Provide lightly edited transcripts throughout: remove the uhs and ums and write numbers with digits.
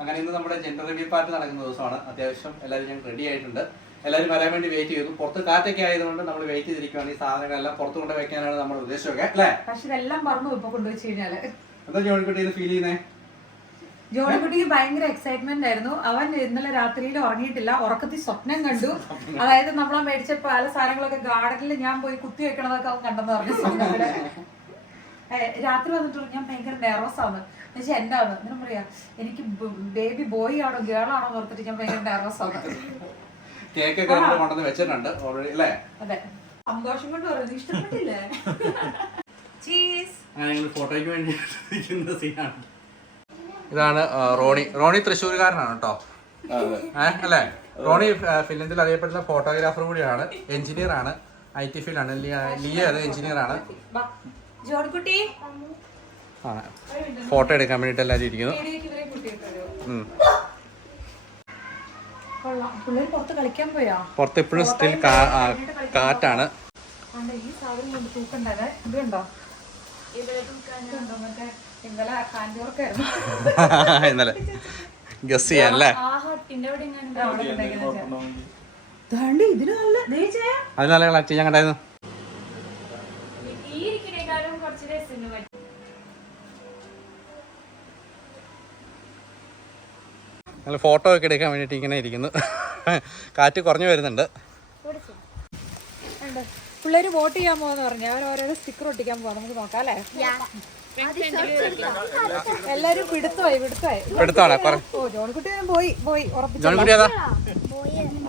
അങ്ങനെ ഇന്ന് നമ്മുടെ ജെൻഡർ റിവ്യൂ പാർട്ടി നടക്കുന്ന ദിവസമാണ്. അത്യാവശ്യം എല്ലാവരും ഞങ്ങൾ റെഡി ആയിട്ടുണ്ട്. എല്ലാവരും വരാൻ വേണ്ടി വെയിറ്റ് ചെയ്തു. പുറത്ത് കാറ്റൊക്കെ ആയതുകൊണ്ട് നമ്മൾ വെയിറ്റ് ചെയ്തിരിക്കുകയാണ്. ഈ സാധനങ്ങളെല്ലാം പുറത്ത് കൊണ്ട് വെക്കാനാണ് നമ്മുടെ ഉദ്ദേശമൊക്കെ അല്ലേ? പക്ഷെ ഇതെല്ലാം പറഞ്ഞു ഇപ്പൊ കൊണ്ടുവച്ച് കഴിഞ്ഞാല് എന്താ ജോണിക്കുട്ടി ഇത് ഫീൽ ചെയ്യുന്നേ? ജോണിക്കുട്ടിക്ക് ഭയങ്കര എക്സൈറ്റ്മെന്റ് ആയിരുന്നു. അവൻ ഇന്നലെ രാത്രിയിൽ ഉറങ്ങിയിട്ടില്ല. ഉറക്കത്തിൽ സ്വപ്നം കണ്ടു. അതായത് നമ്മളെ മേടിച്ച പല സാധനങ്ങളൊക്കെ ഗാർഡനിൽ ഞാൻ പോയി കുത്തി വെക്കണതൊക്കെ അവൻ കണ്ടെന്ന് പറഞ്ഞു സ്വപ്നത്തില്. രാത്രി വന്നിട്ട് ഞാൻ ഭയങ്കര നെർവസ് ആണ്. എന്നുവെച്ചാൽ എന്താന്ന് എന്നിട്ട് പറയാ എനിക്ക് ബേബി ബോയ് ആണോ ഗേൾ ആണോ ഓർത്തിട്ട് ഞാൻ ഭയങ്കര നെർവസ് ആണ്. കേക്കൊക്കെ നമ്മൾ കൊണ്ടുവന്ന് വെച്ചിട്ടുണ്ട് ഓൾറെഡി അല്ലേ? അതെ, സന്തോഷം കൊണ്ട് പറയുന്നത് ഇഷ്ടപ്പെട്ടില്ലേ? ചീസ്. ഫോട്ടോയ്ക്ക് വേണ്ടി സീനാണ്. ഇതാണ് റോണി. റോണി തൃശ്ശൂർകാരനാണ് കേട്ടോ അല്ലേ? റോണി ഫിലിമിൽ അറിയപ്പെടുന്ന ഫോട്ടോഗ്രാഫർ കൂടിയാണ്. എഞ്ചിനീയർ ആണ്, IT ഫീൽഡാണ്. ലിയ അത് എഞ്ചിനീയർ ആണ്. ഫോട്ടോ എടുക്കാൻ വേണ്ടിട്ട് എല്ലാവരും ഇരിക്കുന്നു. പുറത്ത് കളിക്കാൻ പോയാ? പുറത്ത് ഇപ്പോഴും സ്റ്റിൽ കാറ്റാണ്. ഈ സാധനം തൂക്കണ്ടേ? ഇതുണ്ടോ? ഇന്നലെ ഗസ് ചെയ്യാനല്ലേ? അത് നല്ല കളക്ട് ചെയ്യാൻ കണ്ടായിരുന്നു. ഞങ്ങൾ ഫോട്ടോ ഒക്കെ എടുക്കാൻ വേണ്ടിട്ട് ഇങ്ങനെ ഇരിക്കുന്നു. കാറ്റ് കുറഞ്ഞു വരുന്നുണ്ട്. പിള്ളേര് വോട്ട് ചെയ്യാൻ പോവാന്ന് പറഞ്ഞു. അവർ ഓരോരോ സ്റ്റിക്കർ ഒട്ടിക്കാൻ പോവാ. നമുക്ക് നോക്കാം അല്ലേ? എല്ലാരും പിടുത്തമായി. ഓ ജോണിക്കുട്ടി പോയി ഉറപ്പിച്ചു.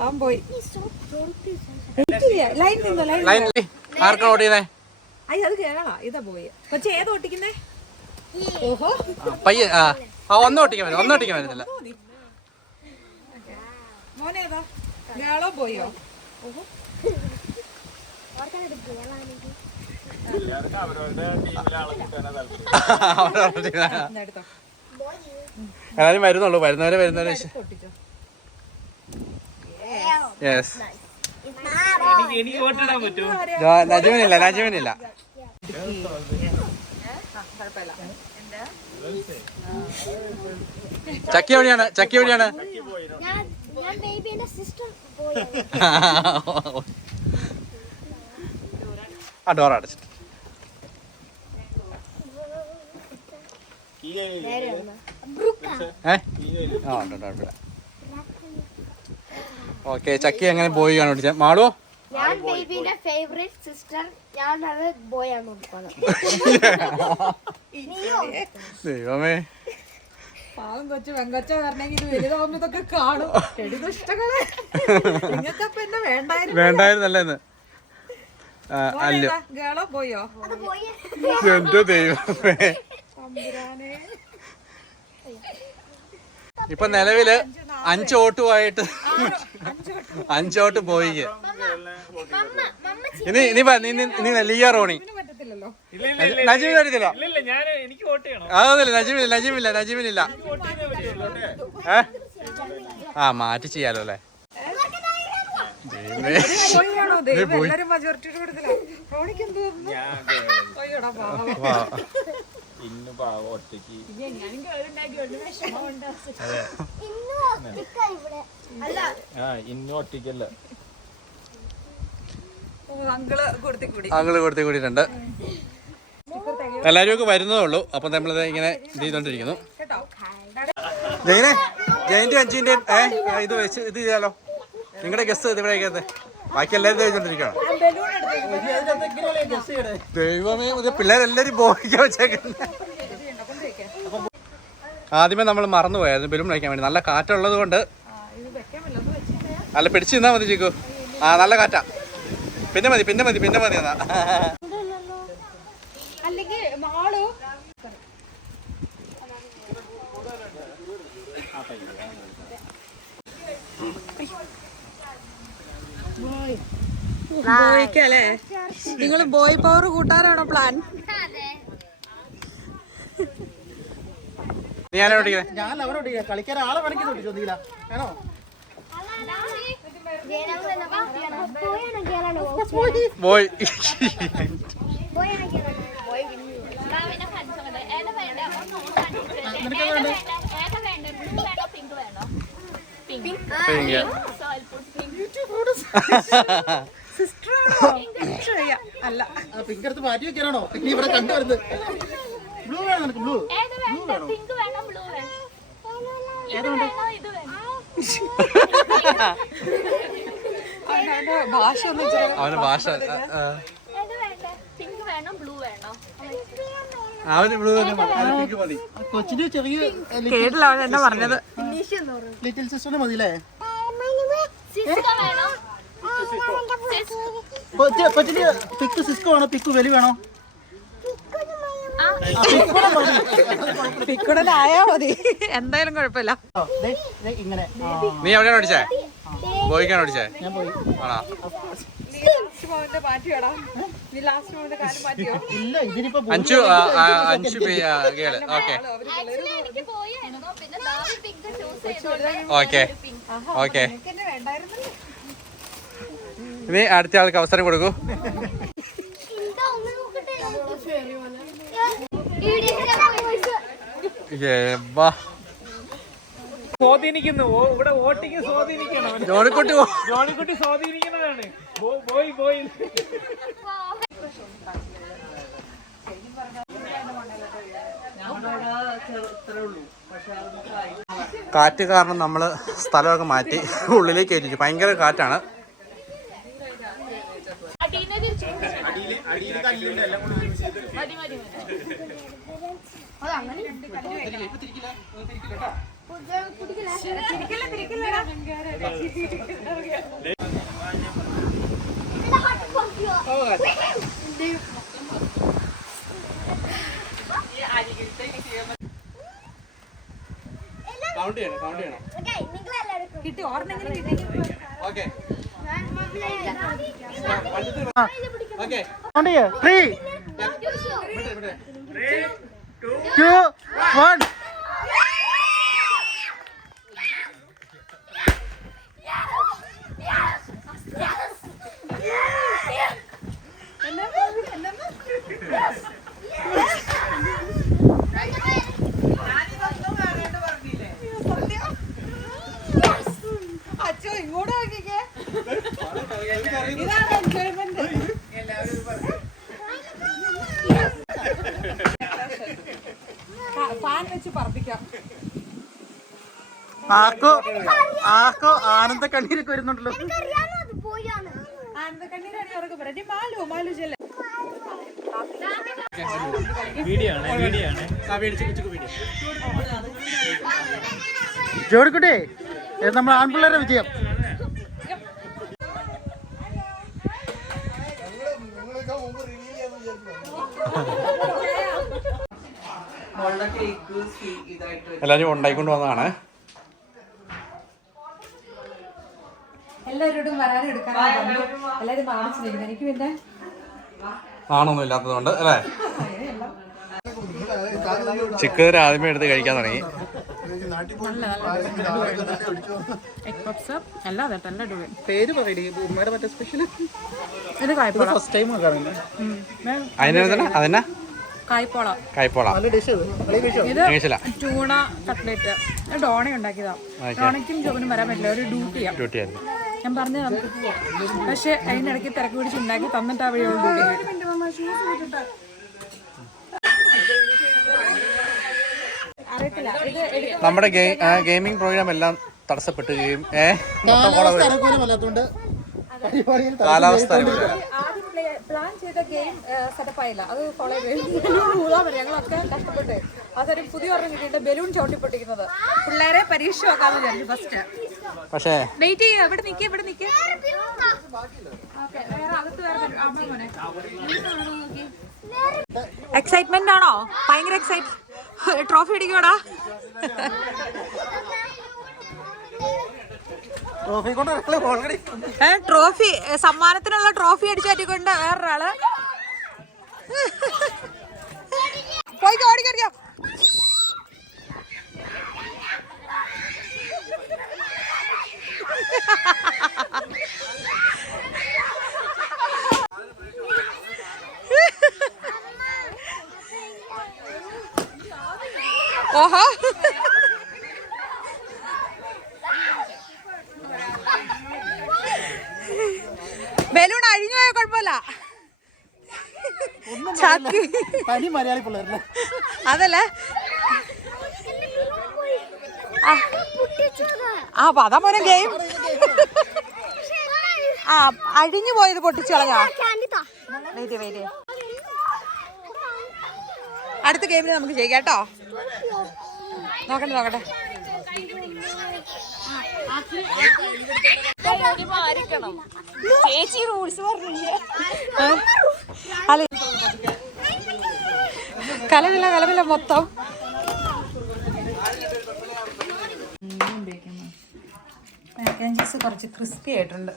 അവൻ പോയി. ലൈൻ നിന്നോ? ലൈൻ അത് കേരളാ. ഇതാ പോയി. കൊച്ചി ഏത് ഓട്ടിക്കുന്നേ? ഓഹോ പയ്യെ ഒന്ന് ഓട്ടിക്കാൻ പറ്റുന്നില്ല. മോനേതാ? ഗേളോ പോയോ? ഓഹോ എല്ലാരും വരുന്നുള്ളൂ. വരുന്നവരെ നജുവിനില്ല. ചക്കി എവിടെയാണ്? ആ ഡോർ അടച്ചിട്ട് ഓക്കെ. ചക്കി അങ്ങനെ ബോയ് ആണ് ഓടിച്ചത്. മാളു ദൈവമേ, പാവം കൊച്ചു വെങ്കച്ച വരണമെങ്കിൽ ഇത് വലുതാവുമ്പോ ഇതൊക്കെ കാണും. വേണ്ടായിരുന്നല്ലേന്ന്. ഗേളോ പോയോ? എന്റെ ദൈവമേ. ഇപ്പൊ നിലവില് 5 വോട്ടുമായിട്ട് 5 വോട്ട് പോയി. ഇനി ലിയ റോണി നജീബിന് വരത്തില്ല. അതൊന്നുമില്ല, നജീബിനില്ല. മാറ്റി ചെയ്യാലോ അല്ലേ? അങ്ങള് കൊടുത്തി കൂടിയിട്ടുണ്ട്. എല്ലാരും ഒക്കെ വരുന്നതേ ഉള്ളൂ. അപ്പൊ നമ്മളിത് ഇങ്ങനെ ചെയ്തോണ്ടിരിക്കുന്നു. ജയന്റ് 5-ന്റെയും ഇത് വെച്ച് ഇത് ചെയ്യാലോ. നിങ്ങളുടെ ഗസ്റ്റ് ഇത് ഇവിടെ ബാക്കി എല്ലാവരും ചോദിച്ചോണ്ടിരിക്കണം. ദൈവമേ, പിള്ളേരെല്ലാരും ബോയിക്കാൻ വെച്ചേക്കുന്നത്. ആദ്യമേ നമ്മൾ മറന്നുപോയായിരുന്നു ബലൂൺ വയ്ക്കാൻ വേണ്ടി. നല്ല കാറ്റുള്ളത് കൊണ്ട് നല്ല പിടിച്ചു നിന്നാ മതി ചിക്കു. നല്ല കാറ്റാ. പിന്നെ മതി എന്നാ. ബോയ്ക്കല്ലേ? നിങ്ങള് ബോയ് പവർ കൂട്ടാനാണോ പ്ലാൻ? കളിക്കാൻ ആളെ വേണമെങ്കിൽ ആണോ? ബോയ് നിനക്ക് വേണ്ടേ? അല്ല പിങ്ക് എടുത്ത് മാറ്റി വെക്കാനാണോ നീ ഇവിടെ കണ്ടുവരുന്നത്? ബ്ലൂ വേണം നിനക്ക്? ബ്ലൂ വേണോ? ഏതുണ്ട്? ഭാഷ അവന് ഭാഷ അവന് ബ്ലൂ തന്നെ മതി. കൊച്ചിന് ചെറിയ കേട്ടില്ല അവൻ എന്നാ പറഞ്ഞത്. ലിറ്റിൽ സിസ്റ്ററിന് മതിയില്ലേ? കൊച്ചിന് പിക്ക് സിസ്കോ വേണോ? പിക്ക് വലി വേണോ? പിക്കുടനായാ മതി, എന്തായാലും കുഴപ്പമില്ല. ഇങ്ങനെ നീ എവിടെയാണ് പഠിച്ചേ? ബോയ്ക്കാണ് പഠിച്ചേ? ഞാൻ പോയി. ആണോ? ഇല്ല ഇതിനിപ്പോ അഞ്ചു ഗേള്. Okay okay okay. ഇനി അടുത്ത ആൾക്ക് അവസരം കൊടുക്കൂ. സ്വാധീനിക്കുന്നു ഇവിടെ വോട്ടിങ് സ്വാധീനിക്കണം. ജോണിക്കുട്ടി സ്വാധീനിക്കുന്നതാണ്. പോയി കാറ്റ് കാരണം നമ്മള് സ്ഥലമൊക്കെ മാറ്റി ഉള്ളിലേക്ക് കയറ്റിച്ചു. ഭയങ്കര കാറ്റാണ്. കൗണ്ട് ചെയ്യണം. കിട്ടി ഓർന്നെങ്കിലും കിട്ടി. Okay okay. 3, 2, 1. അച്ഛോ ഇങ്ങോട്ട് നോക്കിക്കേ. ഇതാണ് എൻജോയ്മെന്റ്. ഫാൻ വെച്ച് പറപ്പിക്കാം. ആക്കോ ആനന്ദ കണ്ണീരൊക്കെ വരുന്നുണ്ടല്ലോ. ആനന്ദ കണ്ണീരാണ് അവർക്ക് പറയാം. മാലു ചെല്ല. ജോഡിക്കുട്ടി ഇത് നമ്മൾ ആൺപിള്ളേരുടെ വിജയം. എല്ലാരും ഉണ്ടായിക്കൊണ്ട് വന്നതാണ്. എല്ലാവരോടും വരാനും എടുക്കാനും എല്ലാവരും വാങ്ങിച്ചിരിക്കുന്നു. എനിക്ക് പിന്നെ ആണൊന്നും ഇല്ലാത്തതുകൊണ്ട് അല്ലേ? ചിക്കൻ ആദ്യമേ എടുത്ത് കഴിക്കാൻ തുടങ്ങി. പേര് പറയടി ഉമ്മയുടെ മറ്റേ സ്പെഷ്യൽ. ഇത് കായ്പോള. ഫസ്റ്റ് ടൈം അതിനാ കായ്പോള. ഇത് ടൂണ കട്ട്ലേറ്റ്. ഡോണ ഉണ്ടാക്കിയതാ. ഡോണയ്ക്കും ജോബിനും വരാൻ പറ്റില്ല, ഒരു ഡ്യൂട്ടിയാണ്. ഞാൻ പറഞ്ഞു പക്ഷെ അതിനിടയ്ക്ക് തിരക്ക് പിടിച്ച് ഉണ്ടാക്കി തന്നിട്ട് ആ വഴിയോട് ഡ്യൂട്ടി. നമ്മുടെ ഗെയിമിംഗ് പ്രോഗ്രാം എല്ലാം തടസ്സപ്പെട്ടുകയും കാലാവസ്ഥ ആദ്യം പ്ലാൻ ചെയ്ത ഗെയിം സെറ്റപ്പ് ആയില്ല. അത് ഫോളോ ചെയ്ത് ഞങ്ങളൊക്കെ കഷ്ടപ്പെട്ട് അതൊരു പുതിയ ഓർമ്മ കിട്ടിയിട്ട് ബലൂൺ ചവിട്ടി പൊട്ടിക്കുന്നത്. പിള്ളേരെ പരീക്ഷ നോക്കാന്ന് വിചാരിച്ചു ഫസ്റ്റ്. പക്ഷേ വെയിറ്റ് ചെയ്യാം. ഇവിടെ നിൽക്കുക. എക്സൈറ്റ്മെന്റ് ആണോ? ഭയങ്കര ട്രോഫി അടിക്കോടാ. ട്രോഫി സമ്മാനത്തിനുള്ള ട്രോഫി അടിച്ചു മാറ്റിക്കൊണ്ട് വേറൊരാള് പോയിക്കോ. ഓടിക്കോ. ഓഹോ ബലൂൺ അഴിഞ്ഞു പോയ കുഴപ്പമില്ല. തനി മലയാളി പിള്ളേരല്ലേ അതല്ലേ അപ്പൊ അതാ മോനെ ഗെയിം. ആ അഴിഞ്ഞു പോയത് പൊട്ടിച്ചു കളഞ്ഞോ. അടുത്ത ഗെയിമിന് നമുക്ക് ചെയ്യാം കേട്ടോ. നോക്കട്ടെ കലവില്ല മൊത്തം. ചീസ് കുറച്ച് ക്രിസ്പി ആയിട്ടുണ്ട്.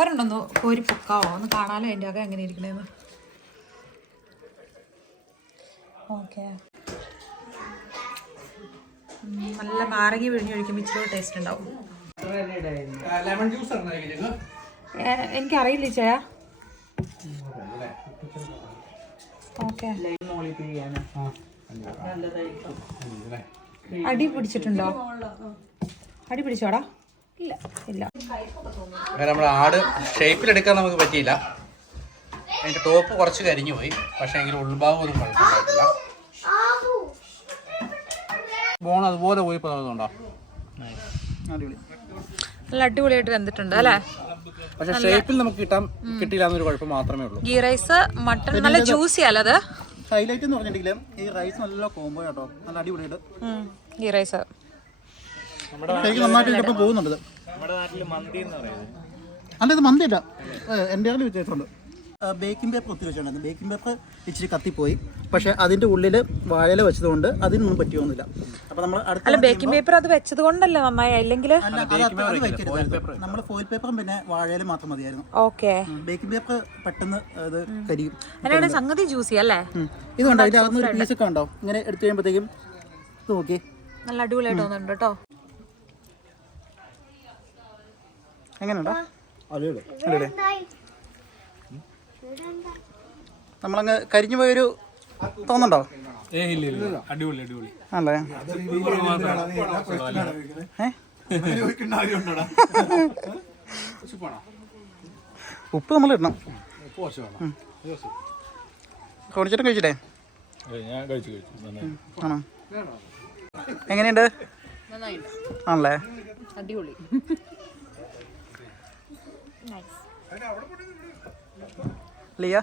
ഒരെണ്ണൊന്ന് കോരി പൊക്കാവോ, ഒന്ന് കാണാലോ അതിൻ്റെ അകം എങ്ങനെ ഇരിക്കണേന്ന്. ഓക്കെ, നല്ല നാരങ്ങി പിഴിഞ്ഞ് കഴിക്കുമ്പോൾ ഇച്ചിരി ടേസ്റ്റ് ഉണ്ടാവും. ലെമൺ ജ്യൂസ് എനിക്കറിയില്ല ചേ. ഓക്കെ, അടി പിടിച്ചിട്ടുണ്ടോ? അടി പിടിച്ചോടാ? ഇല്ല. നമ്മുടെ ആട് ഷേപ്പിലെടുക്കാൻ നമുക്ക് പറ്റിയില്ല. അതിന്റെ ടോപ്പ് കുറച്ച് കരിഞ്ഞു പോയി. പക്ഷെ എങ്കിലും ഉൾഭാഗം ഒന്നും കുഴപ്പമില്ല. ബോൺ അതുപോലെ പോയി പോകുന്നുണ്ടോ? നല്ല അടിപൊളിയായിട്ട് വെന്തിട്ടുണ്ട് അല്ലേ? പക്ഷെ ഷേപ്പിൽ നമുക്ക് കിട്ടിയില്ല എന്നൊരു കുഴപ്പം മാത്രമേ ഉള്ളൂ. ഗീ റൈസ് മട്ടൺ നല്ല ജ്യൂസി അല്ല അത്. ഹൈലൈറ്റ് എന്ന് പറഞ്ഞിട്ടുണ്ടെങ്കിൽ ഈ റൈസ് നല്ല കോംബോ കേട്ടോ, നല്ല അടിപൊളിയായിട്ട്. ഗീ റൈസ് ശരിക്കും നന്നായിട്ട് ഇപ്പം പോകുന്നുണ്ട്. അല്ല ഇത് മന്തിയില്ല, എൻ്റെ അതിൽ വ്യത്യാസമുണ്ട്. ബേക്കിംഗ് പേപ്പർ ഒത്തിരി വെച്ചിട്ടുണ്ടായിരുന്നു. ബേക്കിംഗ് പേപ്പർ ഇച്ചിരി കത്തിപ്പോയി. പക്ഷെ അതിൻ്റെ ഉള്ളിൽ വാഴയില വെച്ചതുകൊണ്ട് അതിനൊന്നും പറ്റിയൊന്നുമില്ല. അപ്പോൾ നമ്മൾ അല്ല ബേക്കിംഗ് പേപ്പർ അത് വെച്ചത് കൊണ്ടല്ലേ നന്നായി, അല്ലെങ്കിൽ നമ്മൾ ഫോയിൽ പേപ്പറും പിന്നെ വാഴയില മാത്രം മതിയായിരുന്നു. ഓക്കെ, ബേക്കിംഗ് പേപ്പർ പെട്ടെന്ന് അത് കരിയും. അതിനാണ് സംഗതി ജ്യൂസി അല്ലേ? ഇതുണ്ടോ അതിൻ്റെ അകത്തുനിന്ന് ഒരു പീസൊക്കെ ഉണ്ടോ ഇങ്ങനെ എടുത്തു കഴിയുമ്പോഴത്തേക്കും നോക്കി നല്ല അടിപൊളിയായിട്ട് തോന്നുന്നുണ്ട് കേട്ടോ. എങ്ങനെയുണ്ടോ? അല്ലേ നമ്മളങ്ങ് കരിഞ്ഞു പോയൊരു തോന്നുന്നുണ്ടോ? അടിപൊളി അല്ലേ? ഉപ്പ് നമ്മൾ ഇടണം. കുടിച്ചിട്ടും കഴിച്ചിട്ടേ ആണോ? എങ്ങനെയുണ്ട്? ആണല്ലേ? അടിപൊളി. ലിയ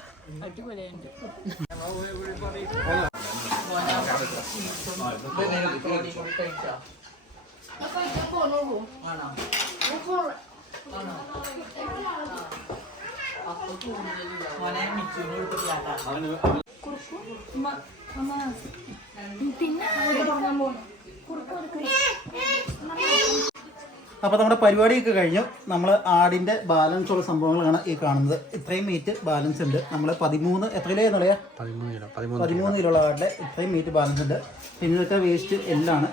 അപ്പോൾ നമ്മുടെ പരിപാടിയൊക്കെ കഴിഞ്ഞു. നമ്മൾ ആടിൻ്റെ ബാലൻസ് ഉള്ള സംഭവങ്ങളാണ് ഈ കാണുന്നത്. ഇത്രയും മീറ്റ് ബാലൻസ് ഉണ്ട്. നമ്മൾ 13 എത്രയിലെന്നുള്ളയാ 13 കിലോ ആടിലെ ഇത്രയും മീറ്റ് ബാലൻസ് ഉണ്ട്. പിന്നെ ഇതൊക്കെ വേസ്റ്റ് എല്ലാണ്.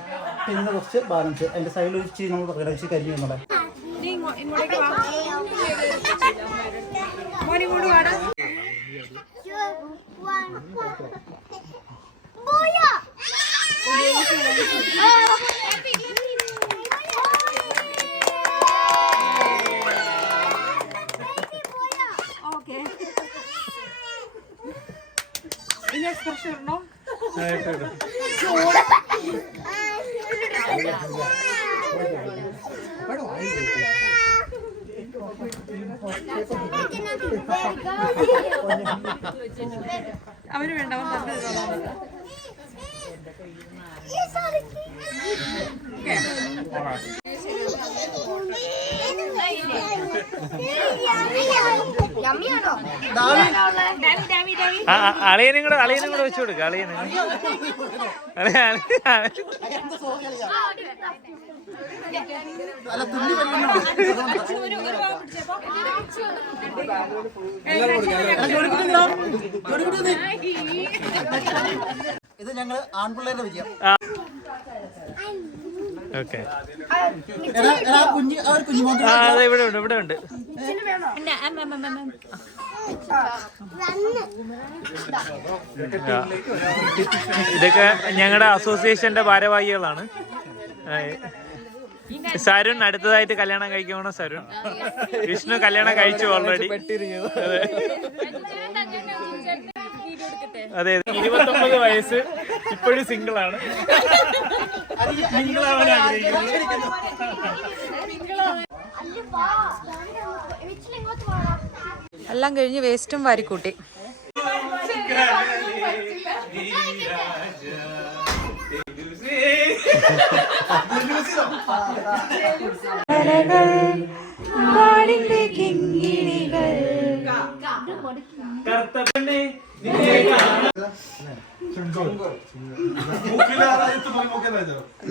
പിന്നെ കുറച്ച് ബാലൻസ് എൻ്റെ സൈഡിൽ വെച്ച് നമ്മൾ പ്രകടിച്ച് കരിഞ്ഞു എന്നുള്ള അവന് വേണ്ട, അളിയനും കൂടെ വെച്ചു കൊടുക്ക. അളിയന് ഇത് ഞങ്ങൾ ആൺപിള്ളേരുടെ വിജയം. ഓക്കെ, കുഞ്ഞു ഇവിടെ ഉണ്ട്. ഇതൊക്കെ ഞങ്ങളുടെ അസോസിയേഷന്റെ ഭാരവാഹികളാണ്. സരുൺ അടുത്തതായിട്ട് കല്യാണം കഴിക്കണം. സരുൺ വിഷ്ണു കല്യാണം കഴിച്ചു ഓൾറെഡി. അതെ 29 വയസ്സ്, ഇപ്പോഴും സിംഗിൾ ആണ്. എല്ലാം കഴിഞ്ഞ് വേസ്റ്റും വാരിക്കൂട്ടി.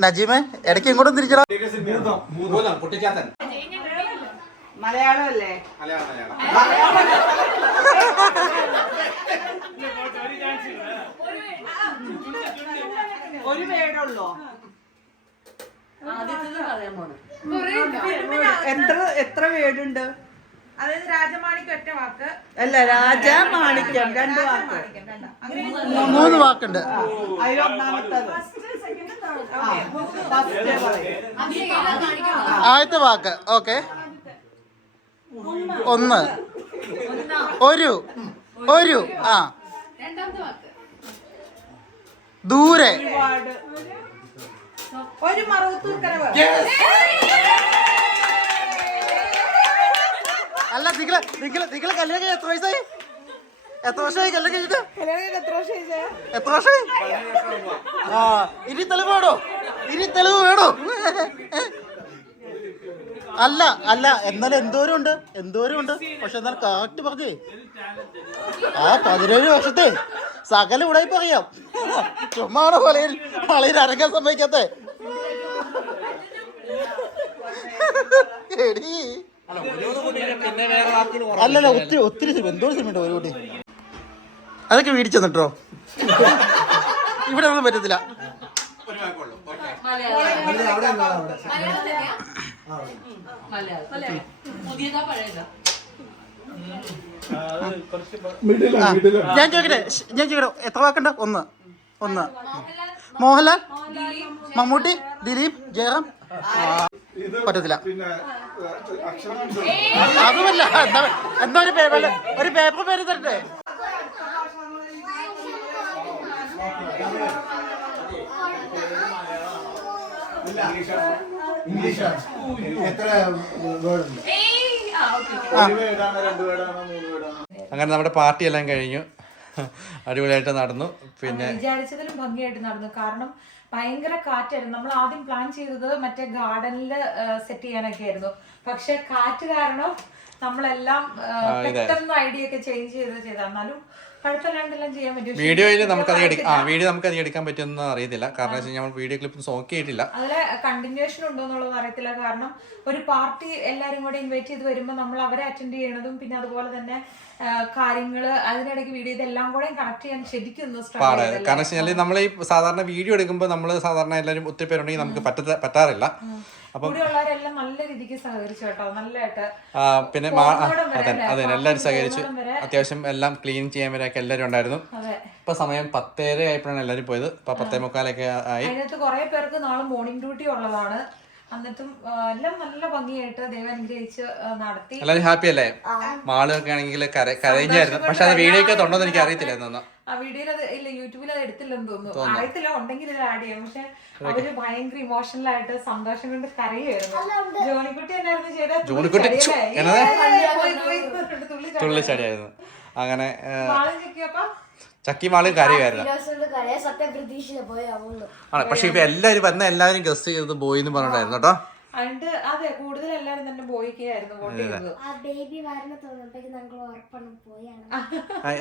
നജീമെ ഇടയ്ക്ക് ഇങ്ങോട്ടും തിരിച്ചോ. മലയാളം അല്ലേ? ഒരു വേടുള്ളോ? എത്ര വേടുണ്ട്? അതായത് രാജമാണിക്ക് ഒറ്റ വാക്ക് അല്ല, രാജമാണിക്യം 2 വാക്ക്, 3 വാക്കുണ്ട്. അതിലൊന്നാമത്തത് ആദ്യത്തെ വാക്ക് ഓക്കെ. 1 ഒരു ആ ദൂരെ. ഒരു മറുത്തൂർ കനവ്. അല്ല നിങ്ങള് കല്യാണം എത്ര വയസ്സായി? എത്ര വർഷമായി കല്യാണം കഴിഞ്ഞിട്ട്? എത്ര വർഷമായി? ആ ഇനി തെളിവ് വേണോ? അല്ല എന്നാലും എന്തോരം ഉണ്ട്. പക്ഷെ എന്നാലും കറക്റ്റ് പറഞ്ഞേ. ആ 17 വർഷത്തെ സകല ഇവിടെ പറയാം. ചുമ്മാണ് പോലെയിൽ അരങ്ങാൻ സമ്മതിക്കാത്ത. എടീ അല്ലല്ല, ഒത്തിരി സിനിമ, എന്തോ സിനിമ ഉണ്ട് ഒരു കുട്ടി. അതൊക്കെ വീടിച്ചെന്നിട്ടോ. ഇവിടെ ഒന്നും പറ്റത്തില്ല. ഞാൻ ചോദിക്കട്ടെ എത്ര വാക്കുണ്ട്? 1 മോഹൻലാൽ, മമ്മൂട്ടി, ദിലീപ്, ജയറാം. പറ്റത്തില്ല. അതുമല്ല, എന്താ ഒരു പേപ്പർ പേര് തരട്ടെ. അങ്ങനെ നമ്മുടെ പാർട്ടി എല്ലാം കഴിഞ്ഞു, അടിപൊളിയായിട്ട് നടന്നു. പിന്നെ വിചാരിച്ചതിലും ഭംഗിയായിട്ട് നടന്നു. കാരണം ഭയങ്കര കാറ്റായിരുന്നു. നമ്മൾ ആദ്യം പ്ലാൻ ചെയ്തത് മറ്റേ ഗാർഡനിൽ സെറ്റ് ചെയ്യാനൊക്കെ ആയിരുന്നു. പക്ഷെ കാറ്റ് കാരണം നമ്മളെല്ലാം പെട്ടെന്ന് ഐഡിയ ഒക്കെ ചേഞ്ച് ചെയ്ത് എന്നാലും കുഴപ്പമില്ലാണ്ടെല്ലാം ചെയ്യാൻ പറ്റും. വീഡിയോയിൽ നമുക്ക് അധികം എടുക്കാൻ പറ്റുമെന്ന് അറിയത്തില്ല. കാരണം നമ്മൾ വീഡിയോ ക്ലിപ്പ് നോക്കിയിട്ടില്ല. അതിലെ കണ്ടിന്യൂഷൻ ഉണ്ടോ എന്നുള്ളത് അറിയത്തില്ല. കാരണം ഒരു പാർട്ടി എല്ലാരും കൂടെ ഇൻവൈറ്റ് ചെയ്ത് വരുമ്പോൾ നമ്മൾ അവരെ അറ്റൻഡ് ചെയ്യണതും പിന്നെ അതുപോലെ തന്നെ കാര്യങ്ങള് അതിനിടയ്ക്ക് വീഡിയോ ഇതെല്ലാം കൂടെ കണക്ട് ചെയ്യാൻ ശരിക്കും പാടായത്. കാരണം വെച്ചാൽ നമ്മൾ ഈ സാധാരണ വീഡിയോ എടുക്കുമ്പോൾ നമ്മൾ സാധാരണ എല്ലാവരും ഒത്തിരി പേരുണ്ടെങ്കിൽ നമുക്ക് പറ്റാറില്ല. അപ്പം കൂടെയുള്ളവരെല്ലാം നല്ല രീതിക്ക് സഹകരിച്ചു കേട്ടോ, നല്ലതായിട്ട്. പിന്നെ അതെ എല്ലാവരും സഹകരിച്ചു. അത്യാവശ്യം എല്ലാം ക്ലീൻ ചെയ്യാൻ വരെയൊക്കെ എല്ലാവരും ഉണ്ടായിരുന്നു. ഇപ്പൊ സമയം 10:30 ആയപ്പോഴാണ് എല്ലാവരും പോയത്. ഇപ്പൊ 10:45 ആയി. അതിനകത്ത് കുറെ പേർക്ക് നാളെ മോർണിംഗ് ഡ്യൂട്ടി ഉള്ളതാണ്. എന്നിട്ടും എല്ലാം നല്ല ഭംഗിയായിട്ട് ദൈവം അനുഗ്രഹിച്ച് നടത്തി. എല്ലാവരും ഹാപ്പി അല്ലേ? മാളൊക്കെ ആണെങ്കിൽ കരഞ്ഞായിരുന്നു. പക്ഷെ അത് വീഡിയോക്ക് ഉണ്ടോന്ന് എനിക്ക് അറിയത്തില്ലായിരുന്നു. ആ വീഡിയോയിൽ അത് ഇല്ല, യൂട്യൂബിൽ അത് എടുത്തില്ലെന്ന് തോന്നുന്നു. അറിയത്തില്ല, ഉണ്ടെങ്കിൽ ഇത് ആഡ് ചെയ്യാം. പക്ഷെ അവര് ഭയങ്കര ഇമോഷണൽ ആയിട്ട് സന്തോഷം കൊണ്ട് കരയുമായിരുന്നു. ജോണിക്കുട്ടി എന്നായിരുന്നു ചെയ്ത തുള്ളിച്ചാടിയായിരുന്നു. അങ്ങനെ ചെക്കിയപ്പോ ചക്കിമാളും കരയുമായിരുന്നു. പക്ഷെ ഇപ്പൊ എല്ലാവരും ഗസ് ചെയ്തത് ബോയ് എന്ന് പറഞ്ഞിട്ടായിരുന്നു കേട്ടോ. അതെ, കൂടുതൽ എല്ലാരും തന്നെ ബോയ്ക്കായിരുന്നു വോട്ട് ചെയ്തത്.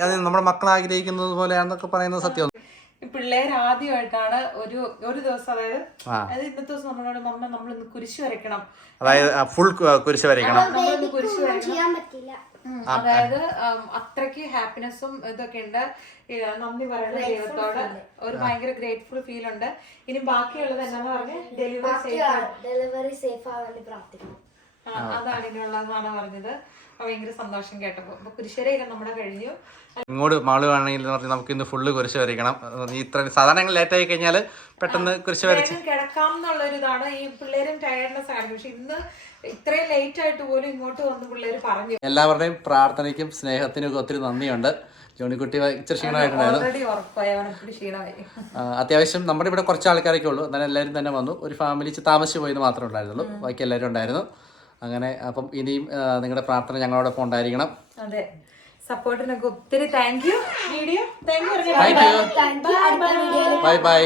അത് നമ്മുടെ മക്കൾ ആഗ്രഹിക്കുന്നത് പോലെയാണെന്നൊക്കെ പറയുന്നത് സത്യം. പിള്ളേർ ആദ്യമായിട്ടാണ് ഒരു ദിവസം, അതായത് ഇന്നത്തെ ദിവസം നമ്മളോട് മമ്മ നമ്മൾ ഇന്ന് കുരിശ് വരയ്ക്കണം, അതായത് ഫുൾ കുരിശ് വരയ്ക്കണം, നമ്മളിന്ന് കുരിശ് വരയ്ക്കണം. അതായത് അത്രയ്ക്ക് ഹാപ്പിനെസ്സും ഇതൊക്കെ ഉണ്ട്. നന്ദി പറയുന്നത് ദൈവത്തോട്, ഒരു ഭയങ്കര ഗ്രേറ്റ്ഫുൾ ഫീൽ ഉണ്ട്. ഇനി ബാക്കിയുള്ളത് എന്താന്ന് പറഞ്ഞ് ഡെലിവറി സേഫ് ആവാൻ പ്രാർത്ഥിക്കണം. അതാണ് ഇനിയുള്ളതെന്നാണ് പറഞ്ഞത്. ഭയങ്കര സന്തോഷം കേട്ടപ്പോ. അപ്പൊ കുരിശുവരെയൊക്കെ നമ്മുടെ കഴിഞ്ഞു. ഇങ്ങോട്ട് മാളു ആണെങ്കിൽ നമുക്ക് ഇന്ന് ഫുള്ള് കുരിശ് വരയ്ക്കണം. ഇത്ര സാധാരണ ലേറ്റ് ആയി കഴിഞ്ഞാൽ പെട്ടെന്ന് കുരിശ് വരച്ച് കിടക്കാം എന്നുള്ളൊരു ഇതാണ്. ഈ പിള്ളേരും ടയർഡ്നെസ് ആണ്. പക്ഷെ ഇന്ന് ഇത്രയും ലേറ്റ് ആയിട്ട് പോലും ഇങ്ങോട്ട് വന്ന് പിള്ളേര് പറഞ്ഞു. എല്ലാവരുടെയും പ്രാർത്ഥനയ്ക്കും സ്നേഹത്തിനും ഒക്കെ ഒത്തിരി നന്ദിയുണ്ട്. ജോണിക്കുട്ടി ഇച്ചിരി ക്ഷീണമായിട്ടുണ്ടായിരുന്നു. അത്യാവശ്യം നമ്മുടെ ഇവിടെ കുറച്ച് ആൾക്കാരൊക്കെ ഉള്ളൂ. എന്നാലും എല്ലാവരും തന്നെ വന്നു. ഒരു ഫാമിലി താമസിച്ച് പോയെന്ന് മാത്രമേ ഉണ്ടായിരുന്നുള്ളൂ. ബാക്കി എല്ലാവരും ഉണ്ടായിരുന്നു. അങ്ങനെ അപ്പം ഇനിയും നിങ്ങളുടെ പ്രാർത്ഥന ഞങ്ങളോടൊപ്പം ഉണ്ടായിരിക്കണം. അതെ, സപ്പോർട്ടിനൊക്കെ ഒത്തിരി thank you. Video bye bye.